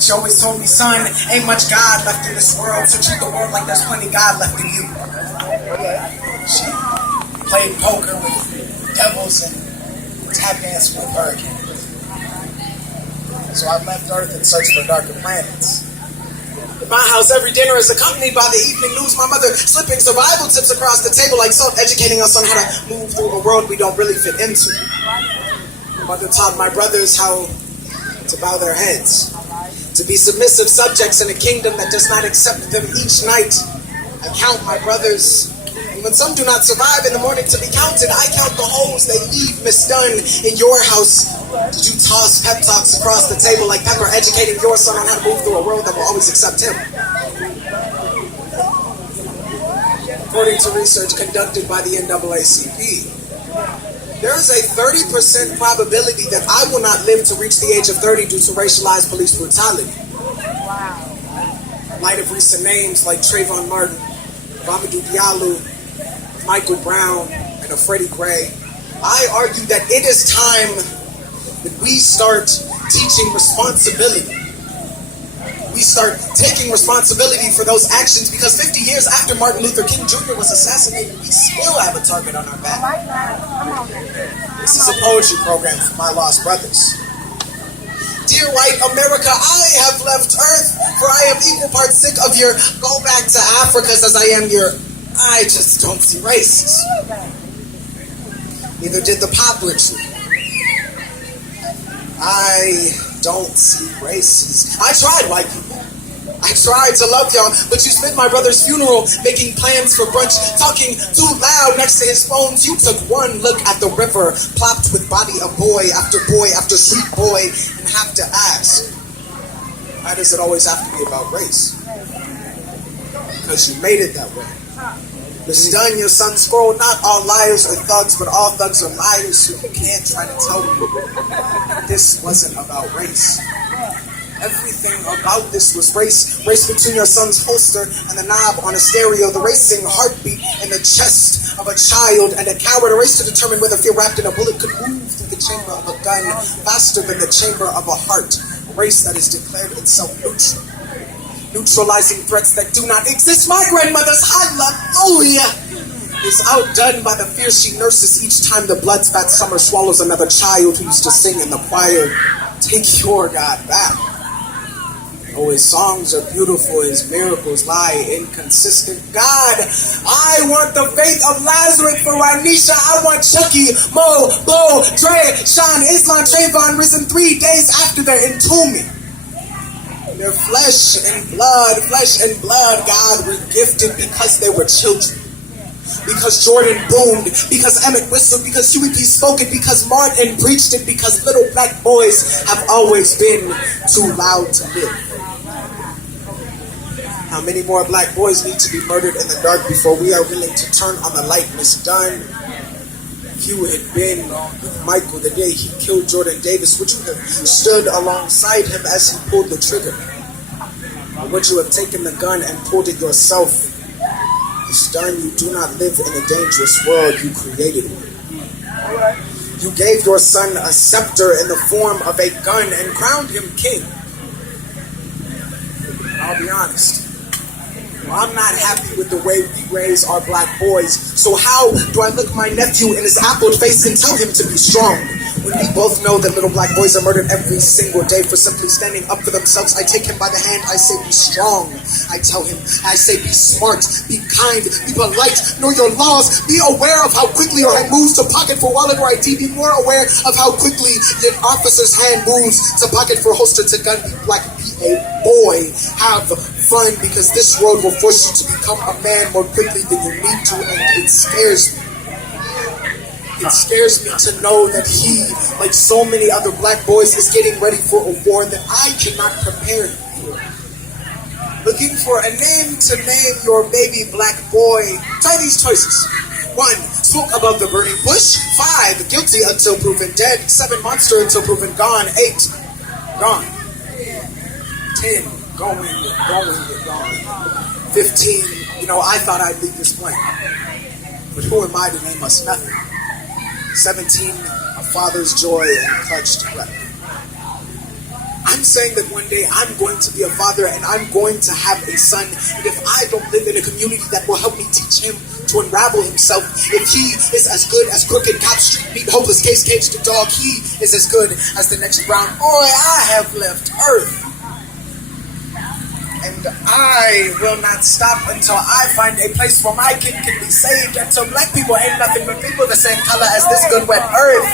She always told me, son, ain't much God left in this world, so treat the world like there's plenty God left in you. She played poker with devils and tap danced with hurricanes. So I left Earth in search for darker planets. In my house, every dinner is accompanied by the evening news. My mother slipping survival tips across the table like salt, educating us on how to move through a world we don't really fit into. My mother taught my brothers how to bow their heads, to be submissive subjects in a kingdom that does not accept them each night. I count my brothers, and when some do not survive in the morning to be counted, I count the holes they leave misdone in your house. Did you toss pep talks across the table like Pepper, educating your son on how to move through a world that will always accept him? According to research conducted by the NAACP, there is a 30% probability that I will not live to reach the age of 30 due to racialized police brutality. Wow. In light of recent names like Trayvon Martin, Mamadou Diallo, Michael Brown, and Freddie Gray, I argue that it is time that we start teaching responsibility. We start taking responsibility for those actions, because 50 years after Martin Luther King Jr. was assassinated, we still have a target on our back. This is a poetry program for my lost brothers. Dear white America, I have left Earth, for I am equal parts sick of your go back to Africa as I am your I just don't see races. Neither did the pop ritual. I don't see races. I tried, white people. I tried to love y'all, but you spent my brother's funeral making plans for brunch, talking too loud next to his phones. You took one look at the river, plopped with body of boy after sweet boy, and have to ask, why does it always have to be about race? Because you made it that way. Mrs. Dunn, your son scrolled, not all liars are thugs, but all thugs are liars, so you can't try to tell me this wasn't about race. Everything about this was race. Race between your son's holster and the knob on a stereo, the racing heartbeat in the chest of a child and a coward, a race to determine whether fear wrapped in a bullet could move through the chamber of a gun faster than the chamber of a heart, a race that has declared itself neutral, neutralizing threats that do not exist. My grandmother's hallelujah is outdone by the fear she nurses each time the blood-spat summer swallows another child who used to sing in the choir, take your God back. Oh, his songs are beautiful, his miracles lie inconsistent. God, I want the faith of Lazarus for Ranisha. I want Chucky, Mo, Bo, Dre, Sean, Islam, Trayvon, risen 3 days after their entombment. Their flesh and blood, God, were gifted because they were children. Because Jordan boomed, because Emmett whistled, because Huey P. spoke it, because Martin preached it, because little black boys have always been too loud to live. How many more black boys need to be murdered in the dark before we are willing to turn on the light? Miss Dunn, if you had been with Michael the day he killed Jordan Davis, would you have stood alongside him as he pulled the trigger? Or would you have taken the gun and pulled it yourself? Miss Dunn, you do not live in a dangerous world, you created one. You gave your son a scepter in the form of a gun and crowned him king. I'll be honest. I'm not happy with the way we raise our black boys. So how do I look my nephew in his apple face and tell him to be strong? When we both know that little black boys are murdered every single day for simply standing up for themselves. I take him by the hand, I say be strong. I tell him, I say be smart, be kind, be polite, know your laws, be aware of how quickly your hand moves to pocket for wallet or ID, be more aware of how quickly an officer's hand moves to pocket for holster to gun. Be black, be a boy, have fun, because this world will force you to become a man more quickly than you need to, and it scares me. It scares me to know that he, like so many other black boys, is getting ready for a war that I cannot prepare for. Looking for a name to name your baby black boy. Try these choices. 1, smoke above the burning bush. 5, guilty until proven dead. 7, monster until proven gone. 8, gone. 10, going. 15, I thought I'd leave this blank. But who am I to name us nothing? 17, a father's joy and clutched breath. I'm saying that one day I'm going to be a father and I'm going to have a son. And if I don't live in a community that will help me teach him to unravel himself, if he is as good as Crooked Cop Street Meet Hopeless Case Cage the Dog, he is as good as the next brown boy. I have left Earth. And I will not stop until I find a place where my kid can be saved. Until black people ain't nothing but people the same color as this good wet earth.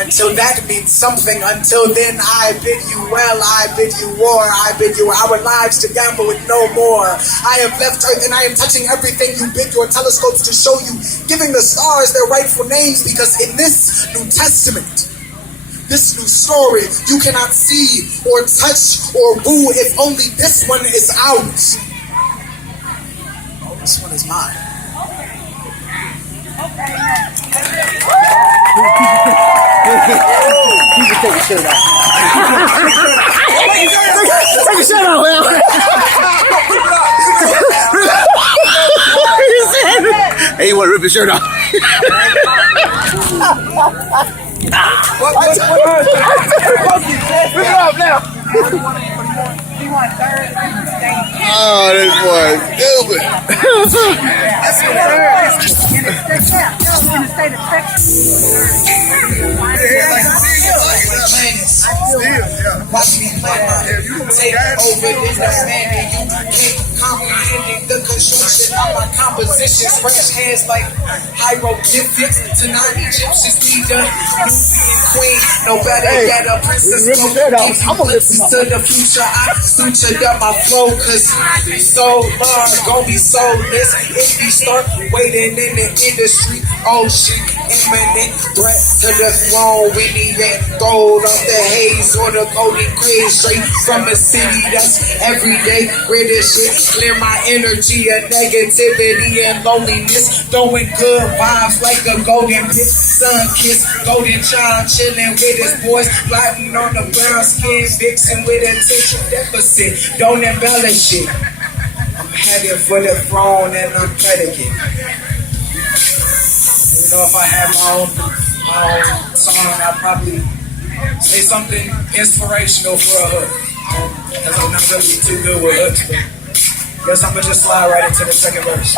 Until that means something. Until then, I bid you well, I bid you war, I bid you our lives to gamble with no more. I have left Earth and I am touching everything you bid your telescopes to show you, giving the stars their rightful names, because in this New Testament, this new story, you cannot see or touch or woo if only this one is ours. Oh, this one is mine. You can take your shirt off. Take your shirt off, man. Hey, you want to rip your shirt off? Rip it off now. Oh, this boy is stupid. That's what in the state of Texas. Watch me play take over this understanding. You can't comprehend the construction of my compositions. Fresh hands like hieroglyphics to non-Egyptians need a Nubian queen. No better yet, a princess. To the future, I sutured up my flow, cause so long, gon' be soulless if you start waiting in the industry. Oh shit, imminent threat to the throne when he ain't gold off the haze or the golden craze, straight from a city that's everyday British shit. Clear my energy of negativity and loneliness, throwing good vibes like a golden bitch. Sun kiss, golden child chilling with his boys, plotting on the brown skin, vixen with attention deficit. Don't embellish it. I'm headed for the throne and I'm predicate. You know, if I had my own song, I'd probably say something inspirational for a hook. Because I'm not really too good with hooks, but guess I'm gonna just slide right into the second verse.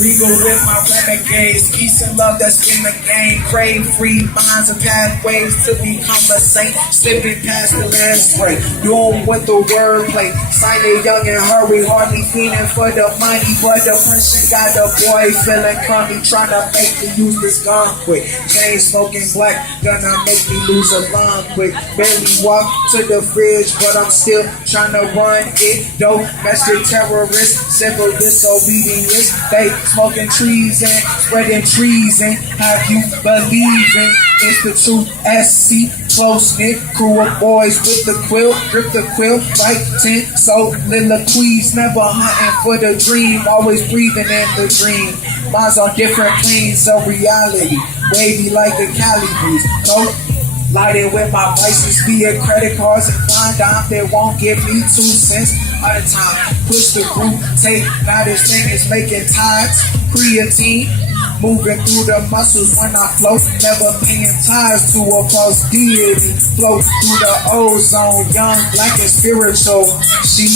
Regal with my renegades, peace and love that's in the game. Crave free minds and pathways to become a saint. Slipping past the last break, doing with the wordplay. Sign it young and hurry, hardly feeling for the money, but the pressure got the boy feeling crummy, trying to make me use this gun quick. Chain smoking black, gonna make me lose a lung quick. Barely walk to the fridge, but I'm still trying to run it. Domestic terrorists, civil disobedience. They smoking trees and spreading treason. Have you believing it's the truth? SC, close-knit crew of boys with the quilt, grip the quilt, like 10 soliloquies, never hunting for the dream, always breathing in the dream. Mine's on different planes of reality, wavy like a Cali breeze. Lighted with my vices via credit cards and fine dime that won't give me 2 cents at a time. Push the group, take, now this thing is making tides. Creatine, moving through the muscles when I float. Never paying ties to a false deity. Float through the ozone, young, black and spiritual. She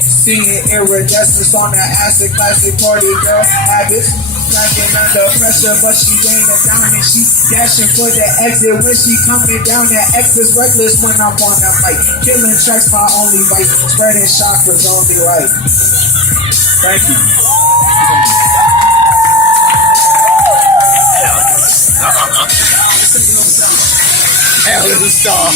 seeing iridescence on the acid, classic party girl habits. Cracking under pressure, but she ain't a diamond. She dashing for the exit when she coming down. That X is reckless when I'm on that fight. Killing tracks my only vice. Spreading chakras only right. Thank you. Hell is a star.